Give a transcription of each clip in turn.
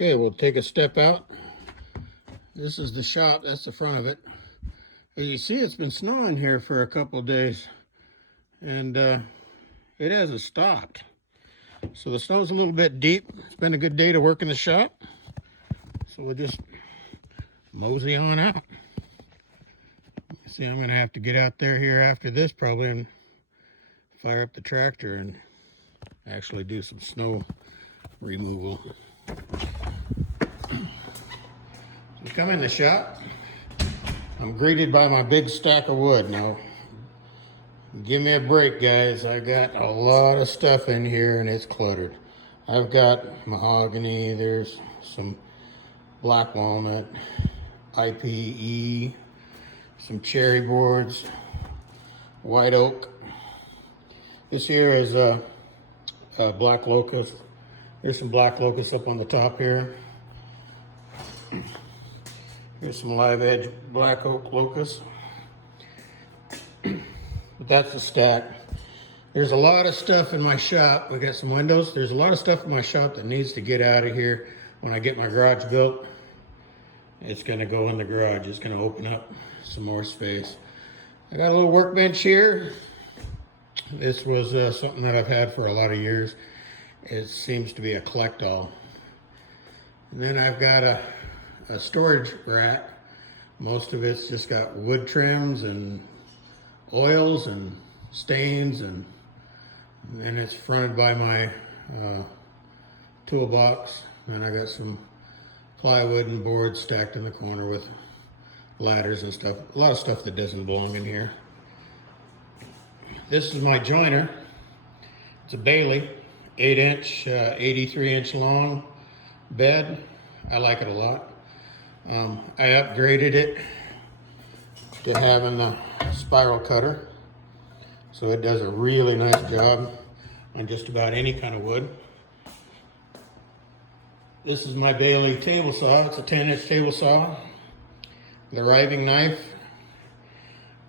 Okay, we'll take a step out. This is the shop, that's the front of it. As you see, it's been snowing here for a couple of days, and it hasn't stopped. So the snow's a little bit deep. It's been a good day to work in the shop. So we'll just mosey on out. See, I'm gonna have to get out there here after this probably and fire up the tractor and actually do some snow removal. We come in the shop. I'm greeted by my big stack of wood. Now, give me a break, guys. I got a lot of stuff in here and it's cluttered. I've got mahogany, there's some black walnut, IPE, some cherry boards, white oak. This here is a black locust. There's some black locust up on the top here. Here's some live edge black oak locust. But that's the stack. There's a lot of stuff in my shop. We got some windows. There's a lot of stuff in my shop that needs to get out of here. When I get my garage built, it's gonna go in the garage. It's gonna open up some more space. I got a little workbench here. This was something that I've had for a lot of years. It seems to be a collect-all. And then I've got a storage rack. Most of it's just got wood trims and oils and stains, and it's fronted by my toolbox. And I got some plywood and boards stacked in the corner with ladders and stuff. A lot of stuff that doesn't belong in here. This is my joiner. It's a Bailey, 8-inch, 83-inch long bed. I like it a lot. I upgraded it to having the spiral cutter. So it does a really nice job on just about any kind of wood. This is my Bailey table saw. It's a 10-inch table saw. The riving knife.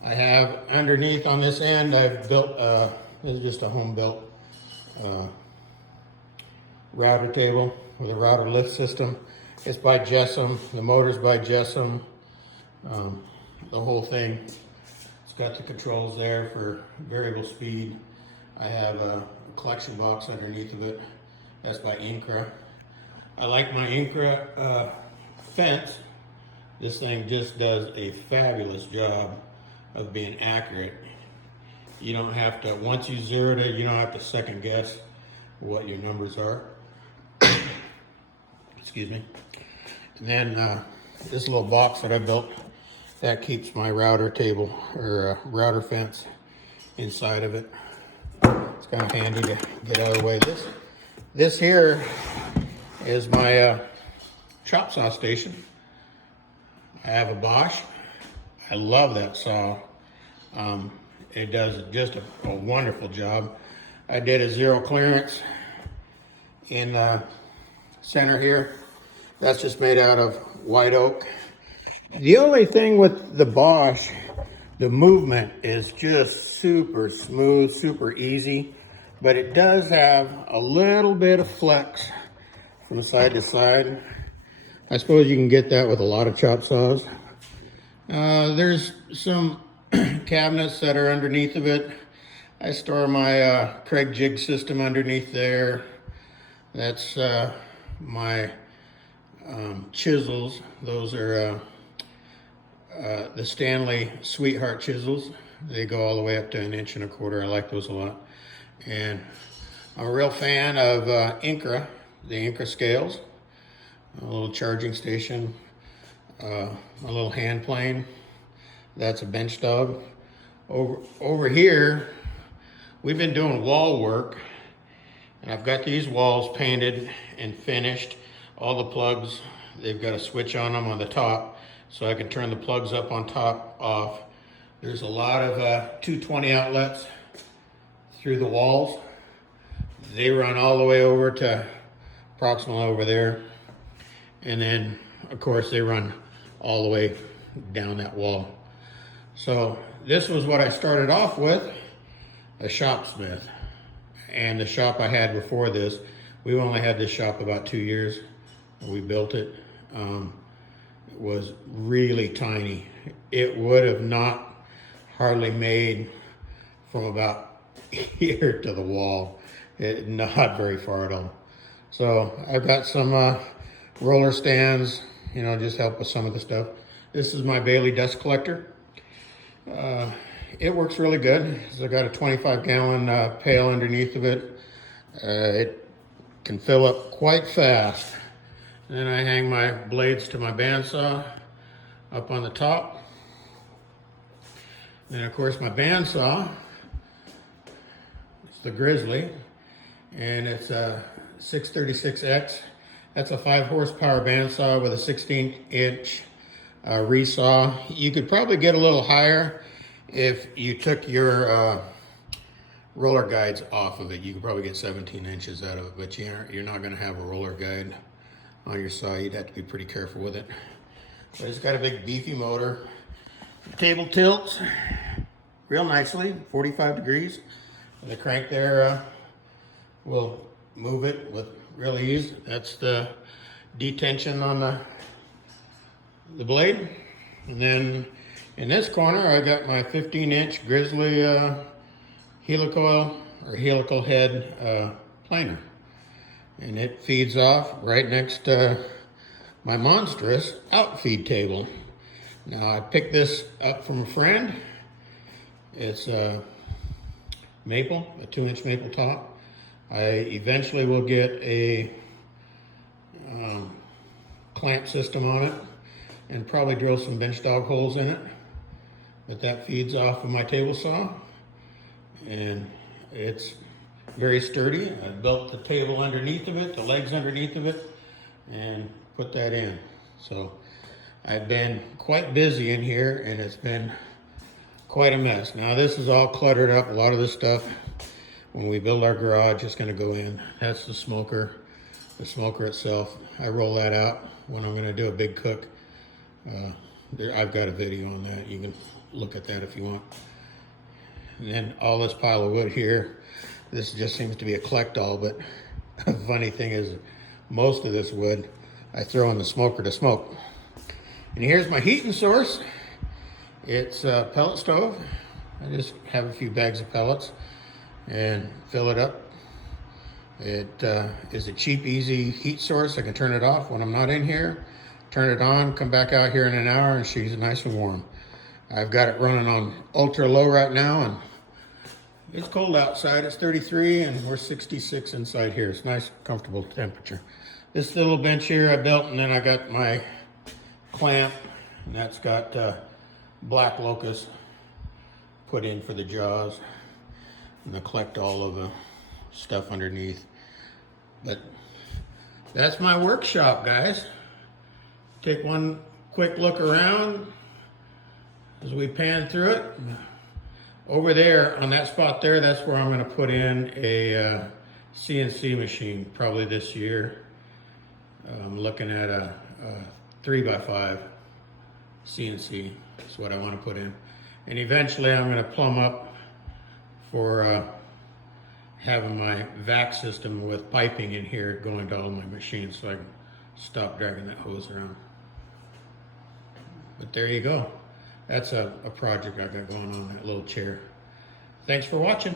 I have underneath on this end, I've built, this is just a home built router table with a router lift system. It's by Jessam, the motor's by Jessam, the whole thing. It's got the controls there for variable speed. I have a collection box underneath of it. That's by Incra. I like my Incra fence. This thing just does a fabulous job of being accurate. You don't have to, once you zeroed it, you don't have to second guess what your numbers are. Excuse me. And then this little box that I built, that keeps my router table, or router fence inside of it. It's kind of handy to get out of the way. This here is my chop saw station. I have a Bosch. I love that saw. It does just a wonderful job. I did a zero clearance in the center here. That's just made out of white oak. The only thing with the Bosch, the movement is just super smooth, super easy, but it does have a little bit of flex from side to side. I suppose you can get that with a lot of chop saws. There's some cabinets that are underneath of it. I store my Craig jig system underneath there. That's my chisels. Those are the Stanley Sweetheart chisels. They go all the way up to 1.25 inches. I like those a lot. And I'm a real fan of Incra, the Incra scales. A little charging station, a little hand plane. That's a bench dog. Over here, we've been doing wall work, and I've got these walls painted and finished. All the plugs, they've got a switch on them on the top, so I can turn the plugs up on top off. There's a lot of 220 outlets through the walls. They run all the way over to approximately over there. And then, of course, they run all the way down that wall. So this was what I started off with, a shopsmith. And the shop I had before this, we only had this shop about 2 years. when we built it. It was really tiny. It would have not hardly made from about here to the wall. Not very far at all. So I've got some roller stands, you know, just help with some of the stuff. This is my Bailey dust collector. It works really good. So I got a 25-gallon pail underneath of it. It can fill up quite fast. Then I hang my blades to my bandsaw up on the top. Then of course my bandsaw, it's the Grizzly, and it's a 636X. That's a 5 horsepower bandsaw with a 16-inch resaw. You could probably get a little higher if you took your roller guides off of it. You could probably get 17 inches out of it, but you're not going to have a roller guide on your saw. You'd have to be pretty careful with it. But it's got a big beefy motor. The table tilts real nicely, 45 degrees. The crank there will move it with real ease. That's the detention on the blade. And then in this corner, I got my 15-inch Grizzly helical head planer. And it feeds off right next to my monstrous outfeed table. Now I picked this up from a friend. It's a maple, a 2-inch maple top. I eventually will get a clamp system on it and probably drill some bench dog holes in it. But that feeds off of my table saw, and it's very sturdy. I built the table underneath of it, the legs underneath of it, and put that in. So I've been quite busy in here, and it's been quite a mess. Now this is all cluttered up. A lot of this stuff, when we build our garage, is going to go in. That's the smoker itself. I roll that out when I'm going to do a big cook. I've got a video on that. You can look at that if you want. And then all this pile of wood here, this just seems to be a collect-all, but the funny thing is most of this wood I throw in the smoker to smoke. And here's my heating source. It's a pellet stove. I just have a few bags of pellets and fill it up. It is a cheap, easy heat source. I can turn it off when I'm not in here, turn it on, come back out here in an hour, and she's nice and warm. I've got it running on ultra low right now, and it's cold outside. It's 33 and we're 66 inside here. It's nice, comfortable temperature. This little bench here I built, and then I got my clamp, and that's got black locust put in for the jaws, and I collect all of the stuff underneath. But that's my workshop, guys. Take one quick look around as we pan through it. Over there, on that spot there, that's where I'm going to put in a CNC machine, probably this year. I'm looking at a 3x5 CNC. That's what I want to put in. And eventually I'm going to plumb up for having my vac system with piping in here going to all my machines, so I can stop dragging that hose around. But there you go. That's a project I got going on, that little chair. Thanks for watching.